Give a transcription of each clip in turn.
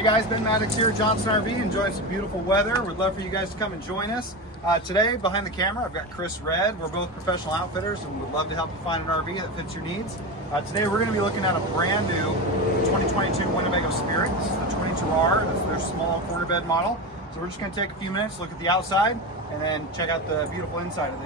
Hey guys, Ben Maddox here at Johnson RV, enjoying some beautiful weather. We'd love for you guys to come and join us. Today, behind the camera, I've got Chris Red. We're both professional outfitters and would love to help you find an RV that fits your needs. Today, we're going to be looking at a brand new 2022 Winnebago Spirit. This is the 22R. That's their small quarter bed model. So we're just going to take a few minutes, look at the outside, and then check out the beautiful inside of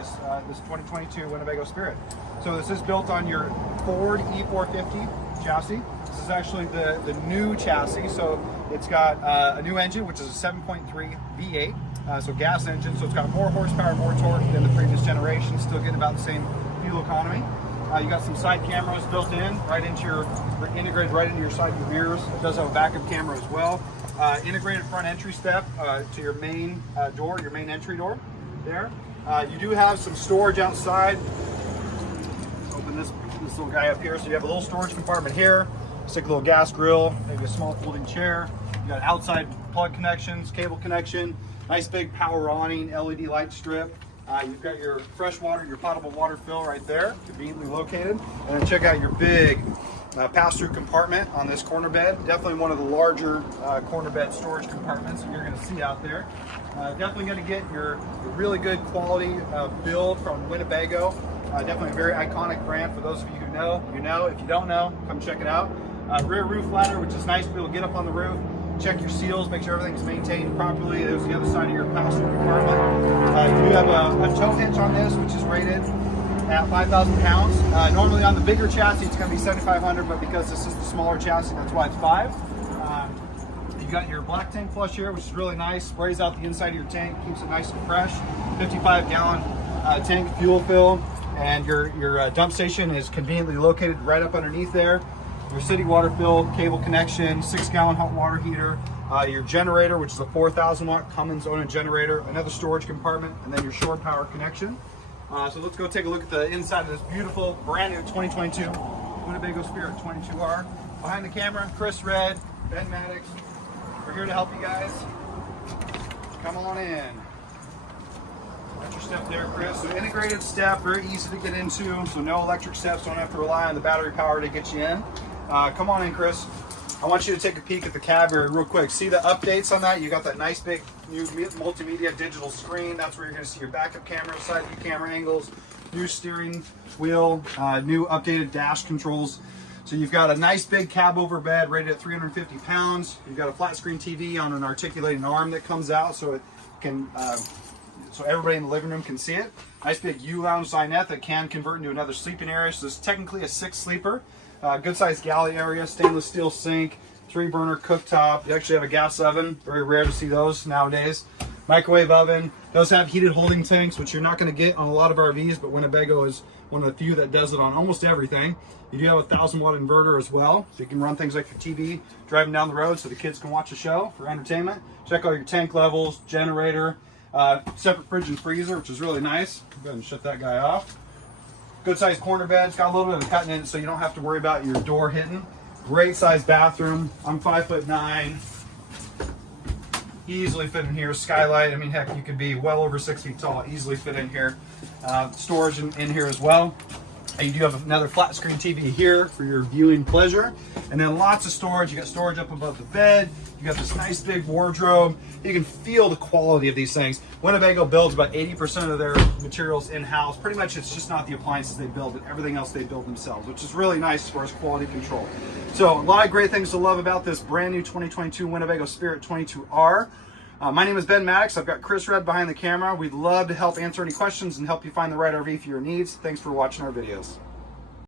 this 2022 Winnebago Spirit. So this is built on your Ford E450 chassis. This is actually the new chassis. So it's got a new engine, which is a 7.3 V8. So gas engine, so it's got more horsepower, more torque than the previous generation, still getting about the same fuel economy. You got some side cameras built in, integrated right into your side mirrors. It does have a backup camera as well. Integrated front entry step to your main door, your main entry door there. You do have some storage outside. Open this little guy up here. So you have a little storage compartment here. Stick a little gas grill, maybe a small folding chair. You got outside plug connections, cable connection, nice big power awning, LED light strip. You've got your fresh water, your potable water fill right there, conveniently located. And then check out your big pass-through compartment on this corner bed. Definitely one of the larger corner bed storage compartments that you're going to see out there. Definitely going to get your really good quality build from Winnebago. Definitely a very iconic brand. For those of you who know, you know. If you don't know, come check it out. Rear roof ladder, which is nice to be able to get up on the roof, check your seals, make sure everything's maintained properly. There's the other side of your pass-through compartment. You do have a tow hitch on this, which is rated at 5,000 pounds. Normally on the bigger chassis, it's going to be 7,500, but because this is the smaller chassis, that's why it's 5. You got your black tank flush here, which is really nice. Sprays out the inside of your tank, keeps it nice and fresh. 55-gallon tank fuel fill, and your dump station is conveniently located right up underneath there. Your city water fill, cable connection, 6-gallon hot water heater, your generator, which is a 4,000 watt Cummins owned generator, another storage compartment, and then your shore power connection. So let's go take a look at the inside of this beautiful, brand new 2022 Winnebago Spirit 22R. Behind the camera, Chris Red, Ben Maddox. We're here to help you guys. Come on in. Got your step there, Chris. So integrated step, very easy to get into. So no electric steps, don't have to rely on the battery power to get you in. Come on in, Chris. I want you to take a peek at the cab here real quick. See the updates on that? You got that nice big new multimedia digital screen. That's where you're going to see your backup camera, side view camera angles, new steering wheel, new updated dash controls. So you've got a nice big cab over bed rated at 350 pounds. You've got a flat screen TV on an articulating arm that comes out so it can, so everybody in the living room can see it. Nice big U-lounge dinette that can convert into another sleeping area. So this is technically a 6-sleeper. Good sized galley area, stainless steel sink, 3-burner cooktop. You actually have a gas oven. Very rare to see those nowadays. Microwave oven. Does have heated holding tanks, which you're not going to get on a lot of RVs, but Winnebago is one of the few that does it on almost everything. You do have a 1,000-watt inverter as well, so you can run things like your TV driving down the road so the kids can watch a show for entertainment. Check all your tank levels, generator, separate fridge and freezer, which is really nice. Go ahead and shut that guy off. Good sized corner bed. It's got a little bit of cutting in it so you don't have to worry about your door hitting. Great sized bathroom. I'm 5'9". Easily fit in here. Skylight. I mean, heck, you could be well over 6 feet tall. Easily fit in here. Storage in here as well. You do have another flat screen TV here for your viewing pleasure. And then lots of storage. You got storage up above the bed. You got this nice big wardrobe. You can feel the quality of these things. Winnebago builds about 80% of their materials in-house. Pretty much it's just not the appliances they build, but everything else they build themselves, which is really nice as far as quality control. So a lot of great things to love about this brand new 2022 Winnebago Spirit 22R. My name is Ben Maddox. I've got Chris Red behind the camera. We'd love to help answer any questions and help you find the right RV for your needs. Thanks for watching our videos.